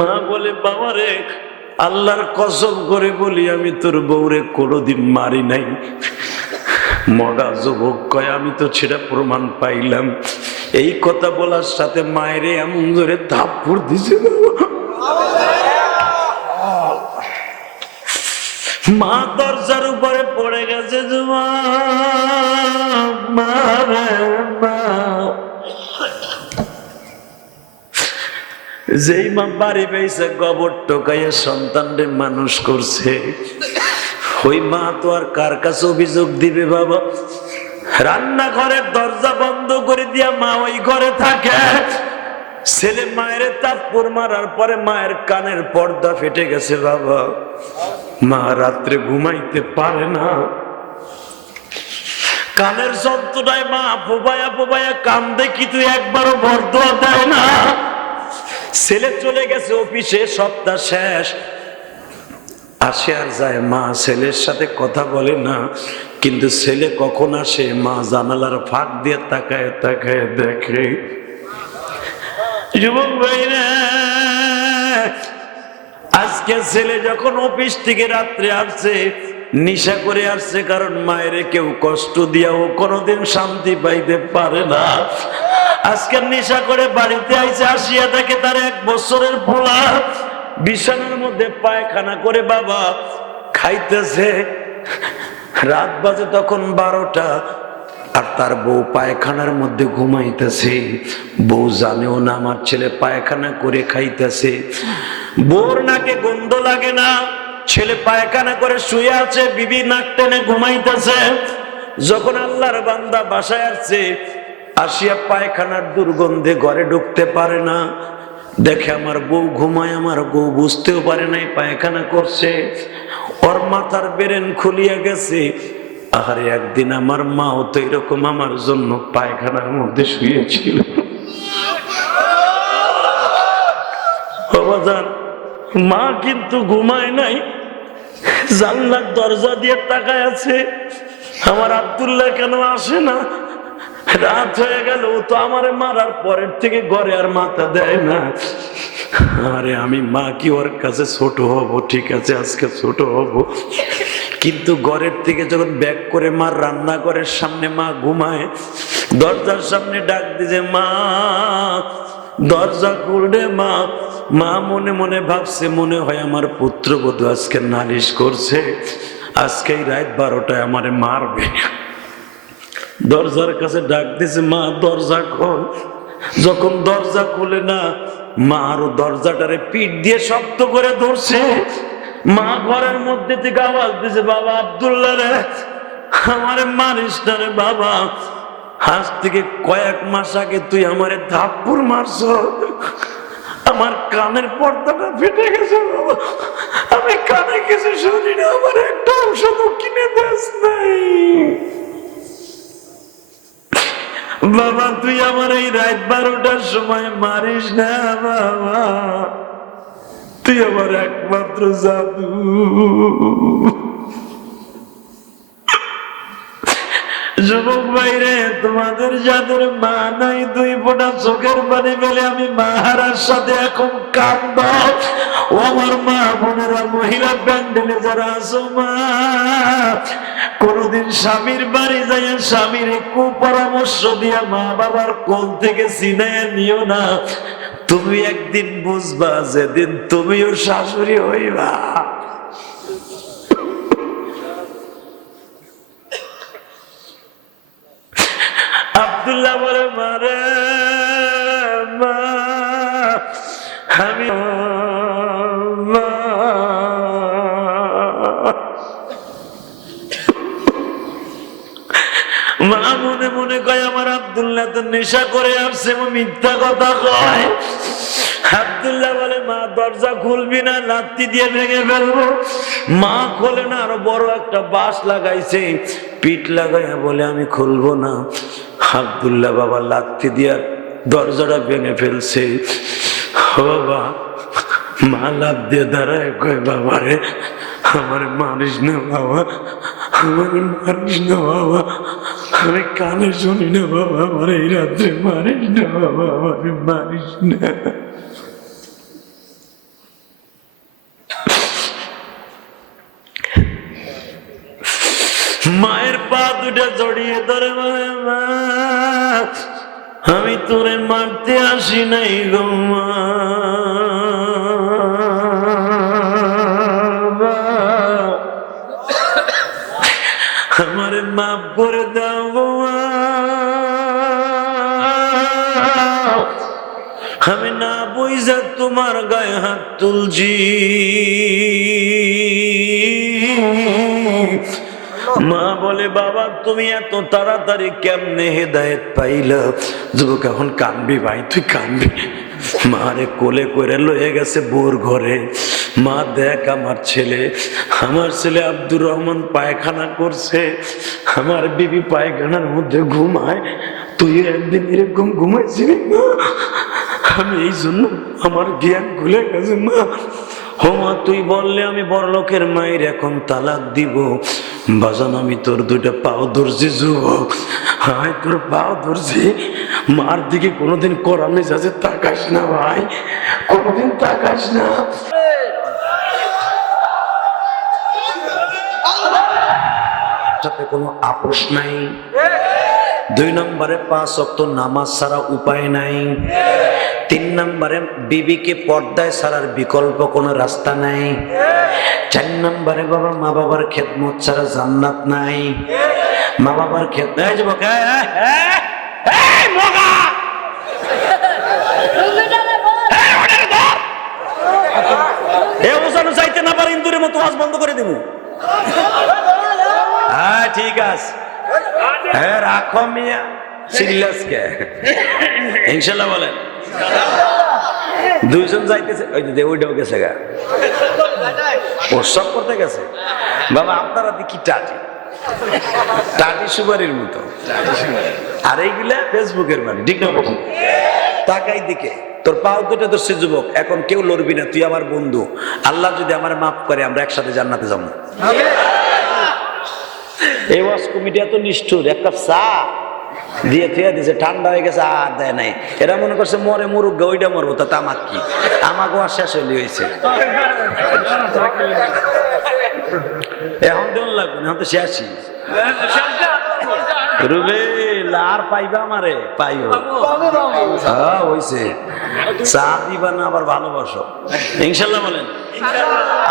মা বলে বাবা রে আল্লাহর কসম করে বলি, আমি তোর বউরে কোনোদিন মারি নাই মগা যুবক কয়, আমি তো সেটা প্রমাণ পাইলাম এই কথা বলার সাথে মায়েরে এমন ধরে থাপ্পড় দিছে। মা দরজার উপরে পড়ে গেছে মা যেই মা বাড়ি পেয়েছে, গোবর টোকাইয়া সন্তানরে মানুষ করছে। ওই মা তো আর কার কাছে অভিযোগ দিবে বাবা? রান্নাঘরের দরজা বন্ধ করে দিয়া মা ওই ঘরে থাকে। ছেলে মায়ের তাপ্পুর মারার পরে মায়ের কানের পর্দা ফেটে গেছে বাবা। মা রাত্রে ঘুমাইতে পারে না। কানের যন্ত্রণায় মা ফোবায়া ফোবায়া কান্দে, কিন্তু একবারও বরদোয়া দেয় না। ছেলে চলে গেছে অফিসে, সপ্তাহ শেষ। আসে আর যায়, মা ছেলের সাথে কথা বলে না, কিন্তু ছেলে কখন আসে? মা জানালার ফাঁক দিয়ে তাকায় তাকায় দেখে, যুবক ভাইরা, আজকে ছেলে যখন অফিস থেকে রাত্রে আসছে, নিশা করে আসছে, কারণ মায়ের কেউ কষ্ট দিয়াও কোনোদিন শান্তি পাইতে পারে না। আজকে নেশা করে বাড়িতে আইসে আসিয়া থাকে তার এক বছরের পোলা বিছানার মধ্যে পায়খানা করে বাবা খাইতেছে। রাত বাজে তখন বারোটা, আর তার বউ পায়খানার মধ্যে ঘুমাইতেছে। বউ জানেও না আমার ছেলে পায়খানা করে খাইতেছে। বউর নাকে গন্ধ লাগে না, ছেলে পায়খানা করে শুয়ে আছে, বিবি নাক টেনে ঘুমাইতেছে। যখন আল্লাহর বান্দা বাসায় আসছে আসিয়া পায়খানার দুর্গন্ধে ঘরে ঢুকতে পারে না। দেখে আমার বউ ঘুমায়, আমার বউ বুঝতেও পারে নাই পায়খানা করছে। ওর মাথার বেরেন খুলিয়া গেছে। আহারে, একদিন আমার মাও তো এরকম আমার জন্য পায়খানার মধ্যে শুয়েছিল। মা কিন্তু ঘুমায় নাই। জানলার দরজা দিয়ে তাকায় আছে। আমার আবদুল্লাহ কেন আসে না? রাত হয়ে গেল, ও তো আমার মারার পরের থেকে ঘরে আর মাথা দেয় না। আরে আমি মা কি ওর কাছে ছোট হব? ঠিক আছে, আজকে ছোট হব। কিন্তু ঘরের থেকে যখন ব্যাক করে মা রান্নাঘরের সামনে মা ঘুমায়, দরজার সামনে ডাক দিছে, মা, দরজা খুললে মা। মা মনে মনে ভাবছে, মনে হয় আমার পুত্রবধূ আজকে নালিশ করছে। আজকে রাত বারোটায় আমারে মারবে। দরজার কাছে ডাক দিছে, মা, দরজা খোল। যখন দরজা খুলে না, মা আরও দরজাটারে পিঠ দিয়ে শক্ত করে ধরছে। মা ঘরের মধ্যে থেকে আওয়াজ দিছে, বাবা আব্দুল্লাহ রে, আমারে মানিস না রে বাবা। আজ থেকে কয়েক মাস আগে তুই আমারে ধাপ্পুর মারছ। আমার কানের পর্দাটা ফেটে গেছে বাবা। আমি কানে কিছু শুনি না আমার একটা ঔষধ কিনে দেস নাই। বাবা, তুই আমার এই রাত বারোটার সময় মারিস না, বাবা। তুই আমার একমাত্র জাদু। যুবক ভাইরে, তোমাদের যাদের মা নাই, দুই ফোঁটা চোখের পানি পেলে আমি মাহারার সাথে এখন কান্দ ও আমার মা, বোনেরা, মহিলা, প্যান্ডেলে যারা আছো মা, কোনদিন স্বামীর বাড়ি যাই স্বামীর কুপরামর্শ দিয়া মা বাবার কোল থেকে সিনাইয়া নিও না। তুমি একদিন বুঝবা, যেদিন তুমিও শাশুড়ি হইবা। আব্দুল্লাহ বলে মারে মনে মনে কয়, আমার আব্দুল্লাহ তো নেশা করে আসছে মিথ্যা কথা কয়। আব্দুল্লাহ বলে, মা, দরজা খুলবি না, লাত্তি দিয়ে ভেঙে ফেলব। মা খোলে না, আরও বড় একটা বাঁশ লাগাইছে, পিঠ লাগাইয়া বলে, আমি খুলবো না। আব্দুল্লাহ বাবা লাত্তি দিয়া দরজাটা ভেঙে ফেলছে। বাবা, মা লাভ দিয়ে দাঁড়ায়, কয়, বাবা রে, আমার মারিস না, বাবা, আমার মারিস না, বাবা। আমি কানে শুনি না, বাবা, আমার এই রাত্রে মারিস না, বাবা আমার মারিস না। মায়ের পা দুটা জড়িয়ে ধরে মা, আমি তোরে মারতে আসি নাই গো মা। তোমার গায়ে হাত তুলছি। মা বলে, বাবা, তুমি এত তাড়াতাড়ি কেমনে হেদায়েত পাইলা? যুবক, এখন কানবি ভাই, তুই কানবি। মারে কোলে করে লয়ে গেছে বোর ঘরে। মা, দেখ আমার ছেলে আমার ছেলে আব্দুর রহমান পায়খানা করছে। আমার বিবি পায়খানার মধ্যে ঘুমায়। তুই একদিন এরকম ঘুমাইছিলি মা আমি এই জন্য আমার জ্ঞান ভুলে গেছে, মা। হোমা তুই বললে আমি বড় লোকের মায়ের এখন তালাক দিব। বাজান, আমি তোর দুইটা পাও ধরছি, যুবক। হায়, তোর পাও ধরছি। মার দিকে কোনোদিন করামে যাচ্ছে তাকাস না, ভাই। কোনোদিন তাকাস না। সাথে কোনো আপোষ নাই। দুই নম্বরে পাঁচ অক্ত নামাজ ছাড়া উপায় নাই। তিন নম্বরে বিবিকে পর্দায় ছাড়ার বিকল্প কোনো রাস্তা নাই। চার নম্বরে বাবা মা বাবার খেদমত ছাড়া জান্নাত নাই। মা বাবার খেদ এই যুবক, চাইতে না পারে ইন্দুরের মতো আজ বন্ধ করে দেবো। হ্যাঁ ঠিক আছে। হ্যাঁ রাখো মিয়া। সিরিয়াসকে। ইনশাল্লাহ বলেন। দুইজন যাইতেছে ওই যে ওইটাও গেছে গা। প্রসব করতে গেছে। বাবা আপনারা দেখি টাটি। টাটি সুপারির মতো। আর এইগুলা ফেসবুকের মানে ঠিক না? তাকাই দিকে তোর পাও দুটো ধরছে যুবক এখন কেউ লড়বি না তুই আমার বন্ধু। আল্লাহ যদি আমার মাফ করে আমরা একসাথে জান্নাতে যাব। এই ওয়াজ কমিটি এত নিষ্ঠুর এক কাপ চা। দিয়ে থুয়ে দিছে ঠান্ডা হয়ে গেছে আর দেয় নাই। এরা মনে করছে মরে মরুক গে, ওইটা মরবো। তা আমার কি? আমাকে আর শেষ হইলে হয়েছে এখন দেন লাগবে এখন তো শেষই। রুবেল আর পাইবা আমারে? পাইও হ্যাঁ হইছে। চা দিবা না আবার ভালোবাসো। ইনশাল্লাহ বলেন।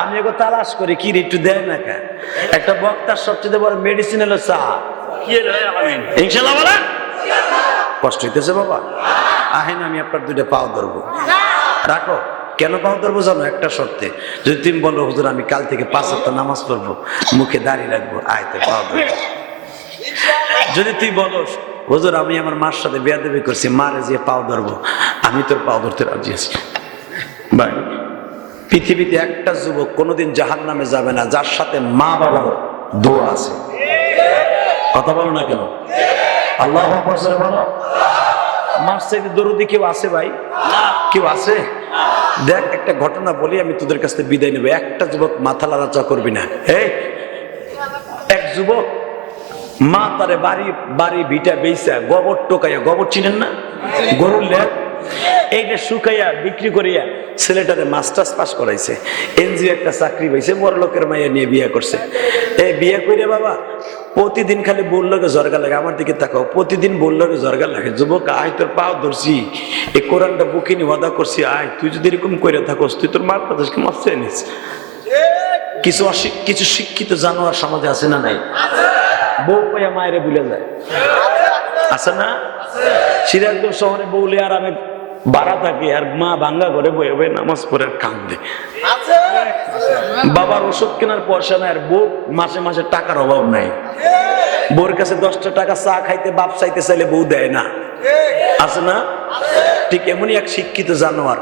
আমি এগো তালাশ করি কি একটু দেয় না কেন? একটা বক্তার সবচেয়ে বড় মেডিসিন হলো চা। ইনশাল্লাহ বলেন? কষ্ট হইতেছে বাবা। আহেন আমি আপনার দুইটা পাও ধরবো। রাখো। কেন পাও ধরবো জানো? একটা শর্তে। যদি তুমি বলো হুজুর আমি কাল থেকে পাঁচ সপ্তাহ নামাজ পড়ব মুখে দাঁড়িয়ে রাখব আয়তে পাও ধরবো। যদি তুই বলো হুজুর আমি আমার মার সাথে বিয়া দেবী করছি মারে যে পাও ধরবো আমি তোর পাও ধরতে রাজি আছি। ভাই পৃথিবীতে একটা যুবক কোনোদিন জাহান নামে যাবে না যার সাথে মা বাবার দোয়া আছে। কথা বলো না কেন? আল্লাহ বলো। সাইডে দরুদি কেউ আছে ভাই? কেউ আছে? দেখ একটা ঘটনা বলি আমি তোদের কাছ থেকে বিদায় নেব। একটা যুবক মাথা লাড়াচা করবি না। এই এক যুবক মা তারে বাড়ি বাড়ি ভিটা বেইসা গোবর টোকাইয়া গোবর চিনেন না? গরুর লেপ এইটা শুকাইয়া, বিক্রি করিয়া ছেলেটারে মাস্টার্স পাস করাইছে। এনজিও একটা চাকরি পাইছে, বড় লোকের মাইয়া নিয়ে বিয়ে করছে। এই বিয়ে করে বাবা, প্রতিদিন খালি বললোকে জরগা লাগে, আমার দিকে তাকাও, প্রতিদিন বললোকে জরগা লাগে। যুবক, আয় তোর পাও ধরছি। এই কোরআনটা বুকে নিয়ে ওয়াদা করছি, আয়, তুই যদি এরকম করে থাকস, তুই তোর মার কথা চেয়ে নিস কিছু কিছু শিক্ষিত জানোয়ার সমাজে আছে না নাই? বউ পাইয়া মায়েরে ভুলে যায়। আছে না? সিরাজগঞ্জ শহরে বউলে আর আমি বাড়া থাকে আর মা ভাঙ্গা করে বয়ে বয়ে নামাজ পড়ে আর কান্দে। বাবার ওষুধ কেনার পয়সা নাই আর বউ মাসে মাসে টাকার অভাব নাই। বউর কাছে দশটা টাকা চা খাইতে বাপ চাইতে চাইলে বউ দেয় না। আছে না? ঠিক এমনই এক শিক্ষিত জানোয়ার।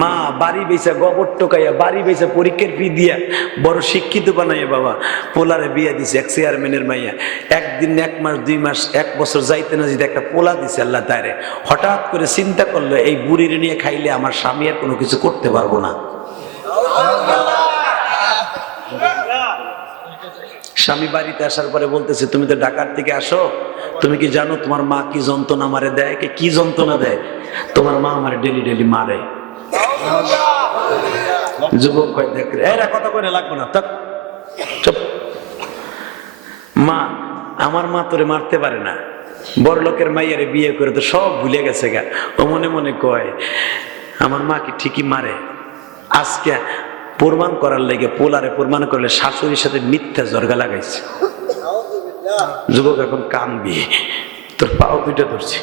মা বাড়ি বেচা গোবর টোকাইয়া বাড়ি বেচা পরীক্ষার ফি দিয়া বড় শিক্ষিত বানাইয়া বাবা, পোলারে বিয়া দিছে এক চেয়ারম্যানের মাইয়া। একদিন এক মাস, দুই মাস, এক বছর যাইতে না যেতে একটা পোলা দিছে আল্লাহ তারে হঠাৎ করে চিন্তা করল, এই বুড়ির নিয়ে খাইলে আমার স্বামী আর কোনো কিছু করতে পারব না। স্বামী বাড়িতে আসার পরে বলতেছে, তুমি তো ঢাকার থেকে আসো। তুমি কি জানো তোমার মা কি যন্ত্রণা মারে দেয়? কি যন্ত্রণা দেয়? তোমার মা আমারে ডেলি ডেলি মারে। যুবক এরা কথা করে লাগবে না? থাক, চুপ। মা, আমার মা তোরে মারতে পারে না। বড় লোকের মাইয়ারে বিয়ে করে তো সব ভুলে গেছে গা। ও মনে মনে কয়, আমার মা কি ঠিকই মারে? আজকে প্রমাণ করার লেগে পোলারে প্রমাণ করলে শাশুড়ির সাথে মিথ্যা জর্গা লাগাইছে। যুবক এখন কানবি। তোর পাও দুইটা ধরছে।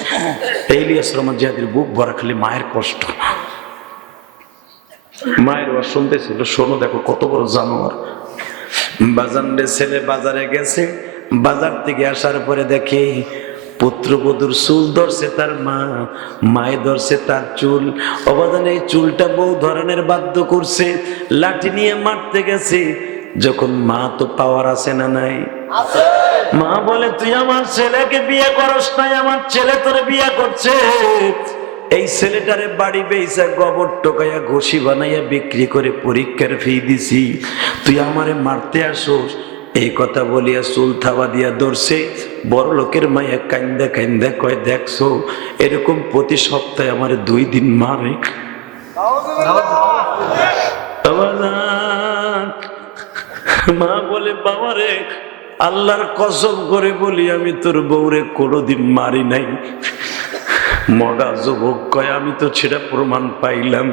ইলিয়াস রহমান জিহাদির বুক ভরা, খালি মায়ের কষ্ট। মায়ের ওয়াজ শুনতেছিল শোনো, দেখো, কত বড় জানোয়ার। বাজানরে ছেলে বাজারে গেছে, বাজার থেকে আসার পরে দেখে পুত্রবধূর চুল ধরছে তার মা, মায়ে ধরছে তার চুল। অবাদান এই চুলটা বউ ধরনের বাধ্য করছে, লাঠি নিয়ে মারতে গেছে। যখন মা তো পাওয়ার আছে না নাই মা বলে, তুই আমার ছেলেকে বিয়ে করস নাই, আমার ছেলে তোরে বিয়ে করছে। এই ছেলেটারে বাড়ি বেইসা গোবর টোকাইয়া ঘষি বানাইয়া বিক্রি করে পরীক্ষার ফি দিছি। তুই আমারে মারতে আসোস? এই কথা বলিয়া চুল থাবা দিয়া ধরছে। বড় লোকের মাইয়া কান্দা কান্দা কয়, দেখছ, এরকম প্রতি সপ্তাহে আমার দুই দিন মারে। মা বলে, বাবারে আল্লাহর কসম করে বলি, আমি তোর বউরে কোনোদিন মারি নাই। মগা যুবক কয়, আমি তো সেটা প্রমাণ পাইলাম।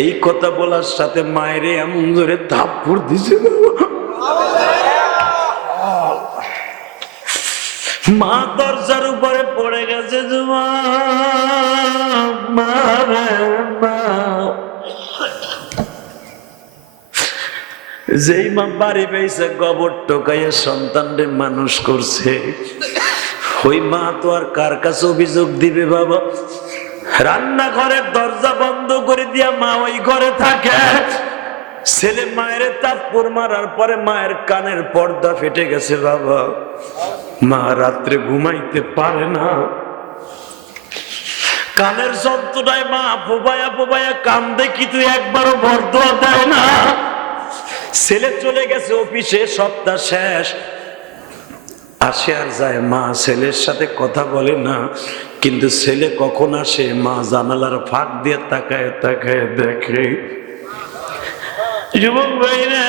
এই কথা বলার সাথে মায়েরে এমন ধরে থাপ্পড় দিছে মা দরজার উপরে পড়ে গেছে মা। যেই মা বাড়ি পেয়েছে, গোবর টোকাইয়া সন্তানরে মানুষ করছে। ওই মা তো আর কার কাছে অভিযোগ দিবে বাবা? রান্নাঘরের দরজা বন্ধ করে দিয়া মা ওই ঘরে থাকে। ছেলে মায়ের তাৎপর মারার পরে মায়ের কানের পর্দা ফেটে গেছে বাবা। মা রাত্রে ঘুমাইতে পারে না। কানের যন্ত্রণায় মা পোবায়া পোবায়া কান্দে, কিন্তু একবারও বরদোয়া দেয় না। ছেলে চলে গেছে অফিসে, সপ্তাহ শেষ। আসে আর যায়, মা ছেলের সাথে কথা বলে না, কিন্তু ছেলে কখন আসে? মা জানালার ফাঁক দিয়ে তাকায় তাকায় দেখে, যুবক ভাইরা,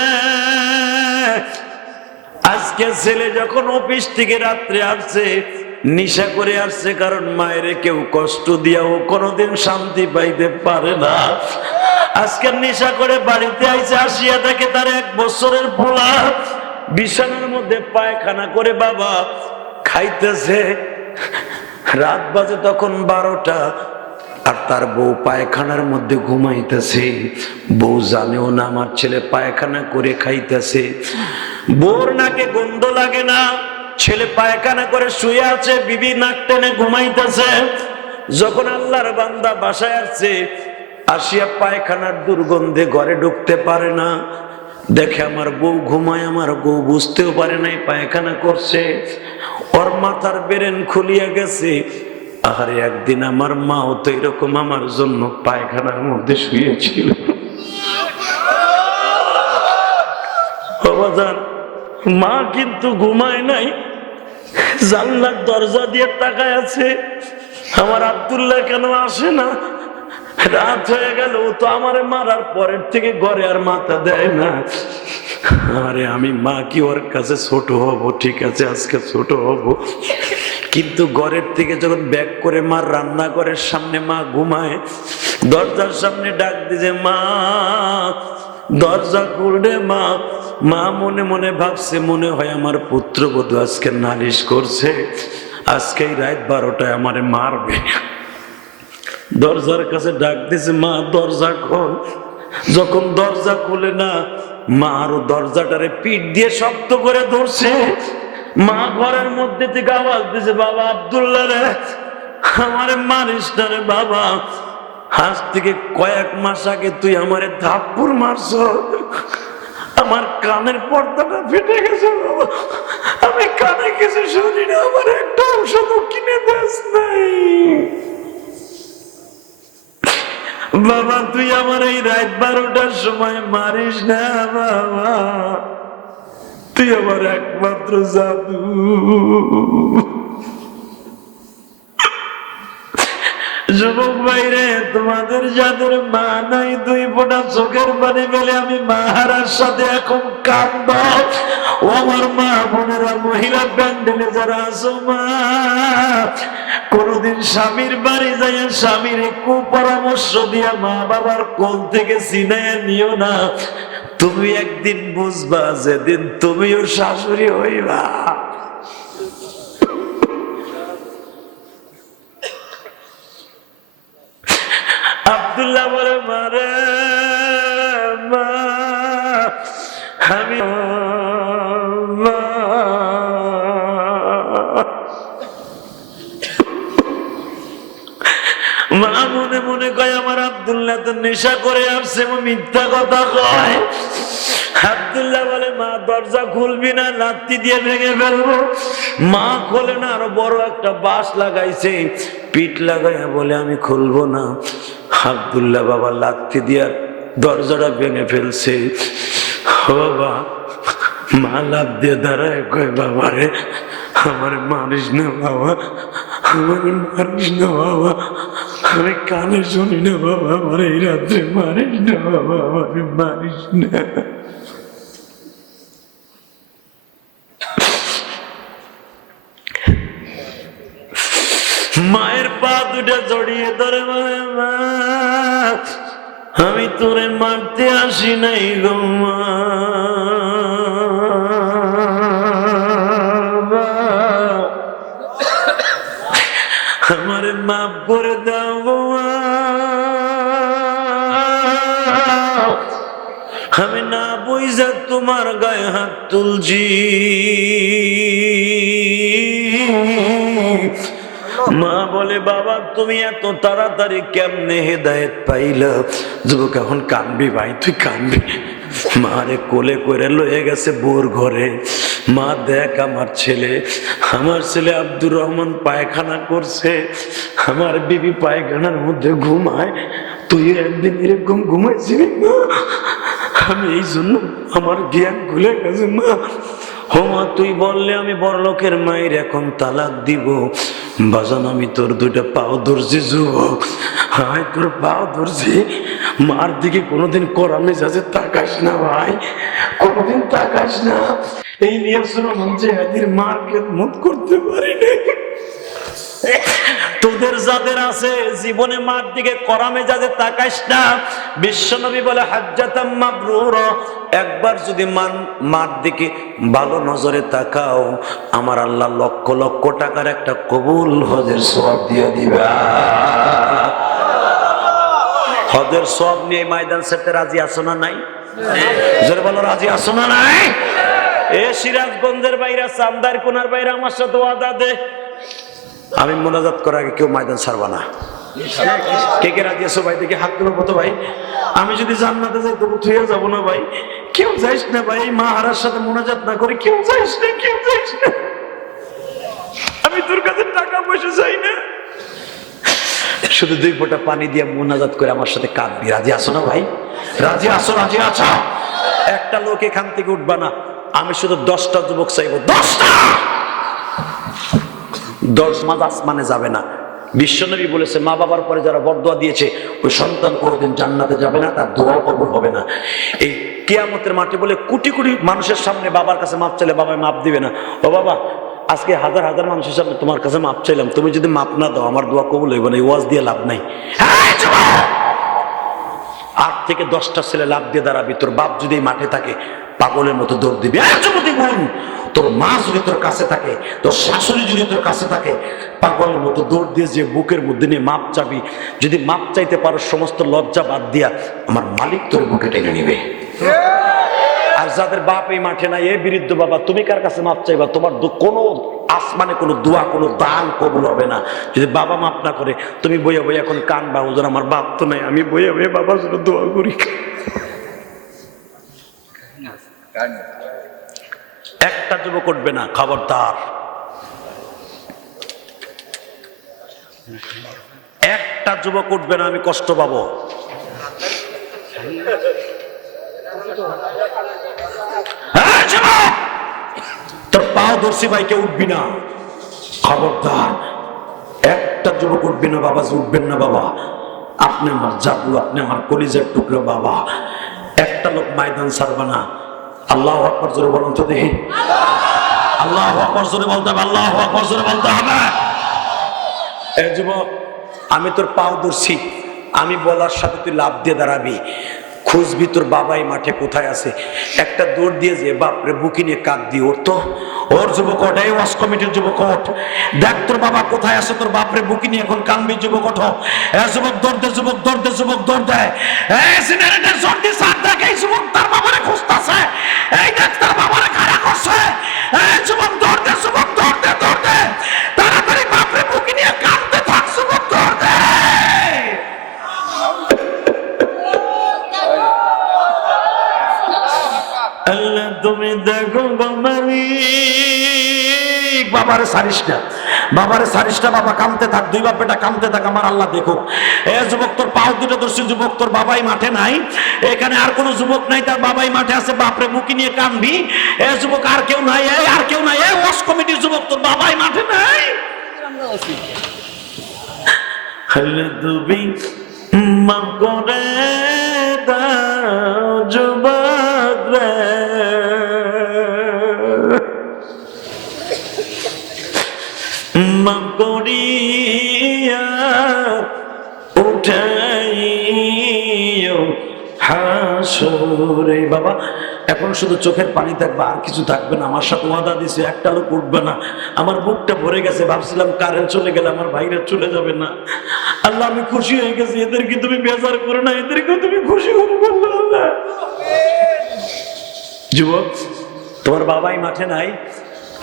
আজকে ছেলে যখন অফিস থেকে রাত্রে আসছে, নিশা করে আসছে, কারণ মায়ের কেউ কষ্ট দিয়াও কোনোদিন শান্তি পাইতে পারে না। আজকে নেশা করে বাড়িতে আইসে আসিয়া থাকে তার এক বছরের পোলা বিছানার মধ্যে পায়খানা করে বাবা খাইতেছে। রাত বাজে তখন বারোটা আর তার বউ পায়খানার মধ্যে ঘুমাইতেছে। বউ জানেও না আমার ছেলে পায়খানা করে খাইতেছে। বউর নাকে গন্ধ লাগে না, ছেলে পায়খানা করে শুয়ে আছে, বিবি নাক টেনে ঘুমাইতেছে। যখন আল্লাহর বান্দা বাসায় আসছে আসিয়া পায়খানার দুর্গন্ধে ঘরে ঢুকতে পারে না। দেখে আমার বউ ঘুমায়, আমার বউ বুঝতেও পারে নাই পায়খানা করছে। ওর মাথার বেরেন খুলিয়া গেছে। আহারে, একদিন আমার মাও তো এরকম আমার জন্য পায়খানার মধ্যে শুয়েছিল। মা কিন্তু ঘুমায় নাই। জানলার দরজা দিয়ে তাকায় আছে। আমার আবদুল্লাহ কেন আসে না? রাত হয়ে গেল তো আমারে মারার পরের থেকে ঘরে আর মাথা দেয় না। আরে আমি মা কি ওর কাছে ছোট হব? ঠিক আছে, আজকে ছোট হব। কিন্তু ঘরের থেকে যখন ব্যাক করে মা রান্না রান্নাঘরের সামনে মা ঘুমায়, দরজার সামনে ডাক দিছে মা, দরজা খুললে মা। মা মনে মনে ভাবছে, মনে হয় আমার পুত্রবধূ আজকে নালিশ করছে। আজকে রাত বারোটায় আমারে মারবে। দরজার কাছে ডাক দিছে, মা, দরজা খোল। যখন দরজা খুলে না, মা আরও দরজাটারে পিঠ দিয়ে শক্ত করে ধরছে। মা ঘরের মধ্যে থেকে আওয়াজ দিছে, বাবা আব্দুল্লাহ রে, আমারে মানিস না রে বাবা। আজ থেকে কয়েক মাস আগে তুই আমারে ধাপ্পুর মারছ। আমার কানের পর্দাটা ফেটে গেছে আমি কানে কিছু শুনি না আমার একটা ঔষধ কিনে দেস নাই। বাবা, তুই আমার এই রাত বারোটার সময় মারিস না, বাবা। তুই আমার একমাত্র জাদু। যুবক ভাইরে, তোমাদের যাদের মা নাই, দুই ফোঁটা চোখের পানি পেলে আমি মাহারার সাথে এখন কাঁদব। ও আমার মা, বোনেরা, মহিলা প্যান্ডেলে যারা আছো মা কোনদিন স্বামীর বাড়ি যাইয়া স্বামীর কুপরামর্শ দিয়া মা বাবার কোল থেকে সিনাইয়া নিও না। তুমি একদিন বুঝবা, যেদিন তুমিও শাশুড়ি হইবা। আব্দুল্লাহ বলে মারে মা মনে মনে কয়, আমার আব্দুল্লাহ তো নেশা করে আসছে মিথ্যা কথা কয়। আব্দুল্লাহ বলে, মা, দরজা খুলবি না, লাত্তি দিয়ে ভেঙে ফেলব। মা খোলে না, আরও বড় একটা বাঁশ লাগাইছে, পিঠ লাগাইয়া বলে, আমি খুলবো না। আব্দুল্লাহ বাবা লাত্তি দিয়া দরজাটা ভেঙে ফেলছে। বাবা, মা লাভ দিয়ে দাঁড়ায়, কয় বাবারে আমার মারিস না, বাবা, আমার মারিস না, বাবা। আমি কানে শুনি না, বাবা, আমার এই রাত্রে মারিস না, বাবা আমার মারিস না। মায়ের পা দুটা জড়িয়ে ধরে মা, আমি তোরে মারতে আসি নাই গো, মা। তোমার গায়ে হাত তুলছি। মা বলে, বাবা, তুমি এত তাড়াতাড়ি কেমনে হেদায়েত পাইলা? যুবক, এখন কানবি ভাই, তুই কানবি। মারে কোলে করে লয়ে গেছে বোর ঘরে। মা, দেখ আমার ছেলে আমার ছেলে আব্দুর রহমান পায়খানা করছে। আমার বিবি পায়খানার মধ্যে ঘুমায়। তুই একদিন এরকম ঘুমাইছিলি মা আমি এই জন্য আমার জ্ঞান ভুলে গেছে, মা। হো মা, তুই বললে আমি বড় লোকের মায়ের এখন তালাক দিব। বাজান, আমি তোর দুইটা পাও ধরছি, যুবক। হায়, তোর পাও ধরছি। মার দিকে কোনোদিন করা মেজাজে তাকাস না, ভাই। কোনোদিন তাকাস না। এই নিয়ে শুনো মঞ্চে হাতির মারকে মুখ করতে পারি না তোদের যাদের আছে, জীবনে মার দিকে করা মেজাজে তাকাইস না, বিশ্বনবী বলে, হাজ্জাতাম মাবরুর, একবার যদি মান, মার দিকে ভালো নজরে তাকাও, আমার আল্লাহ লক্ষ লক্ষ টাকার একটা কবুল হজের সব দিয়ে দিবা। হজের সব নিয়ে ময়দান সেতে রাজি আছো না নাই? জোরে বলো, রাজি আছো না নাই? এ সিরাজগঞ্জের বাইরে চান্দার কোনার বাইরে আমার সাথে ওয়াদা দে। আমি মোনাজাত করার আগে কেউ ময়দান ছাড়বা না। কে কে রাজি আছো ভাই? দেখে হাত তুলো কত ভাই। আমি যদি জান্নাতে যাই, তবু থুয়ে যাব না ভাই। কেউ যাইস না ভাই মা হারার সাথে মোনাজাত না করে কেউ যাইস না, কেউ যাইস না। আমি তোর কাছে টাকা পয়সা চাই না। শুধু দুই ফোঁটা পানি দিয়ে মোনাজাত করে আমার সাথে কাঁদবি। রাজি আছো না ভাই? রাজি আছো রাজি আছো? একটা লোক এখান থেকে উঠবা না। আমি শুধু দশটা যুবক চাইব। দশটা! দশ মাস আসমানে যাবে না। বিশ্বনবী বলেছে মা বাবার পরে যারা বরদোয়া দিয়েছে ওই সন্তান কোনোদিন জান্নাতে যাবে না তার দোয়া কবুল হবে না। এই কেয়ামতের মাঠে বলে কোটি কোটি মানুষের সামনে বাবার কাছে মাপ চাইলে বাবা মাপ দিবে না। ও বাবা আজকে হাজার হাজার মানুষের সামনে তোমার কাছে মাপ চাইলাম তুমি যদি মাপ না দাও আমার দোয়া কবুল হইব না ওয়াজ দিয়ে লাভ নাই। হ্যাঁ, আট থেকে দশটা ছেলে লাভ দিয়ে দাঁড়াবি তোর বাপ যদি মাঠে থাকে পাগলের মতো দৌড় দিবি। বোন, তোর মা যদি তোর কাছে থাকে তোর শাশুড়ি যদি তোর কাছে থাকে পাগলের মতো দৌড় দিয়ে যে বুকের মধ্যে নিয়ে মাপ চাবি যদি মাপ চাইতে পারো সমস্ত লজ্জা বাদ দিয়া আমার মালিক তোর বুকে টেনে নিবে। আর যাদের বাপ এই মাঠে নাই এ বিরুদ্ধ বাবা তুমি কার কাছে মাপ চাইবা? তোমার কোনো আসমানে কোনো দোয়া কোনো দান কবুল হবে না। যদি বাবা মাপ না করে তুমি বইয়া বইয়া এখন কান বা হুজুর আমার বাপ তো নাই আমি বইয়া বইয়া বাবার জন্য দোয়া করি। একটা যুবক উঠবে না, খবরদার। একটা যুবক উঠবে না, আমি কষ্ট পাবো। তোর পাও ধরছি বাইকে উঠবি না। খবরদার। একটা যুবক উঠবি না, বাবা উঠবেন না, বাবা। আপনি আমার জাবলু আপনি আমার কলিজের টুকরো, বাবা। একটা লোক ময়দান ছাড়বা না। আল্লাহ আকবর জোরে বলুন তো দেখি। আল্লাহ আকবর জোরে বলতে হবে, আল্লাহ আকবর জোরে বলতে হবে। এ যুবক, আমি তোর পাও ধরছি, আমি বলার সাথে তুই লাভ দিয়ে দাঁড়াবি। খুঁজবি তোর বাবাই মাঠে কোথায় আছে? একটা দৌড় দিয়ে যে, বাপরে, বুকি নিয়ে কাক দিয়ে ওর তো। ওর যুবক ওঠ ওয়াশ কমিটির যুবক দেখ তোর বাবা কোথায় আছে, তোর বাপরে বুকি নিয়ে এখন কানবি যুবক ওঠ। এ যুবক, দৌড় দে যুবক, দৌড় দে যুবক, দৌড় দেয় এই সিনারেটের জোর দিয়ে সার দেখ, এই যুবক তার বাবারে খুঁজতাছে। এই দেখ তার বাবারে খাড়া করছে। এই যুবক, দৌড় দে যুবক বাবারে সারিস বাবারে না, বাবা কামতে থাক, দুই বাপেটা কামতে থাক, আমার আল্লাহ দেখো এ যুবক তোর পাও দুটো দর্শী যুবক তোর বাবাই মাঠে নাই। এখানে আর কোনো যুবক নাই, তার বাবাই মাঠে আছে, বাপরে বুকি নিয়ে কানবি এ যুবক আর কেউ নাই এই আর কেউ নাই, এ ওয়াশ কমিটির যুবক তোর বাবাই মাঠে নাই। তুমি মাম করে মাম করিয়া উঠাইও হাসরে। বাবা, এখন শুধু চোখের পানি থাকবে, আর কিছু থাকবে না। আমার সাথে ওয়াদা দিছে, একটা লোক উঠবে না। আমার বুকটা ভরে গেছে, ভাবছিলাম কারেন্ট চলে গেলে আমার ভাইরা চলে যাবে না। আল্লাহ, আমি খুশি হয়ে গেছি। এদেরকে তুমি বেজার করো না এদেরকে তুমি খুশি করে আল্লাহ। যুবক, তোমার বাবাই মাঠে নাই,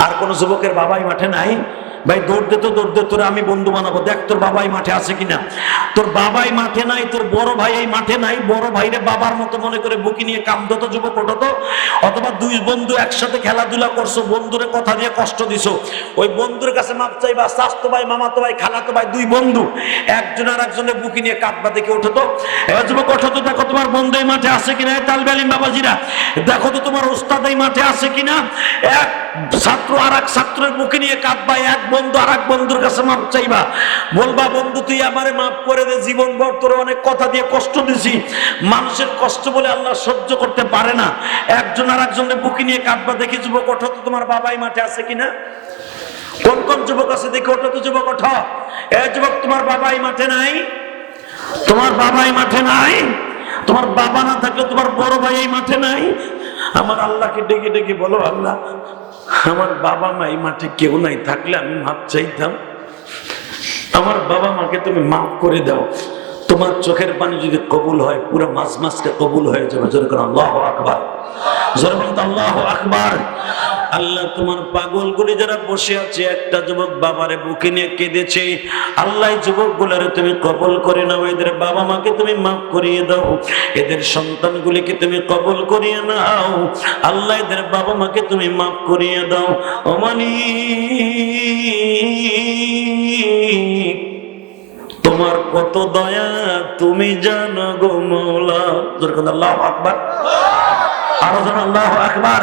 আর কোন যুবকের বাবাই মাঠে নাই। ভাই, দৌড় তো, দৌড় দে, তোরা আমি বন্ধু বানাবো। দেখ তোর বাবাই মাঠে আছে কিনা। তোর বাবাই মাঠে নাই, তোর বড় ভাই এই মাঠে নাই। বড় ভাইরে বাবার মতো মনে করে বুকি নিয়ে কামতো তো, যুবক ওঠো তো। অথবা দুই বন্ধু একসাথে খেলাধুলা করছ, বন্ধুরে কথা দিয়ে কষ্ট দিছো। ওই বন্ধুর কাছে মাপ চাইবা, স্বাস্থ্য ভাই, মামাতো ভাই, খালাতো ভাই, দুই বন্ধু। একজন আর একজনের বুকি নিয়ে কাঁদবা দেখে ওঠো তো। এবার যুবক, ওঠো তো, দেখো তোমার বন্ধু এই মাঠে আছে কিনা। এই তালবে আলিম বাবাজিরা, দেখো তো তোমার ওস্তাদ এই মাঠে আছে কিনা। এক ছাত্র আর এক ছাত্রের বুকি নিয়ে কাঁদবা এক বন্ধু আর বন্ধুর কাছে মাপ চাইবা। বলবা, বন্ধু, তুই আমারে মাফ করে দে জীবন ভর তোর অনেক কথা দিয়ে কষ্ট দিছি। মানুষের কষ্ট বলে আল্লাহ সহ্য করতে পারে না। একজন আর একজনের বুকি নিয়ে কাঁদবা, দেখি যুবক ওঠো তো তোমার বাবাই মাঠে আছে কিনা? কোন কোন যুবক আছে? দেখি, ওঠো তো যুবক, ওঠো। এ যুবক, তোমার বাবাই মাঠে নাই? তোমার বাবাই মাঠে নাই? তোমার বাবা না থাকলে তোমার বড় ভাই এই মাঠে নাই? আমার আল্লাহকে ডেকে ডেকে বলো, আল্লাহ। আমার বাবা মা এই মাঠে কেউ নাই থাকলে আমি মাপ চাইতাম। আমার বাবা মাকে তুমি মাপ করে দাও। তোমার চোখের পানি যদি কবুল হয়, পুরো মাস মাসকে কবুল হয়ে যাবে। জোর করে আল্লাহ আকবার। জোর আল্লাহ আকবার। আল্লাহ তোমার পাগলগুলি যারা বসে আছে, একটা যুবক বাবারে বুকে নিয়ে কেঁদেছে। আল্লাহ যুবক গুলারে তুমি কবল করে নাও, এদের বাবা মাকে তুমি মাফ করিয়ে দাও, এদের সন্তানগুলিকে তুমি কবল করিয়ে নাও, আল্লাহ এদের বাবা মাকে তুমি মাফ করিয়ে দাও। অমানি তোমার কত দয়া, তুমি জানো গো মৌলা। আল্লাহ আকবার। আরও যেন আল্লাহ আকবার।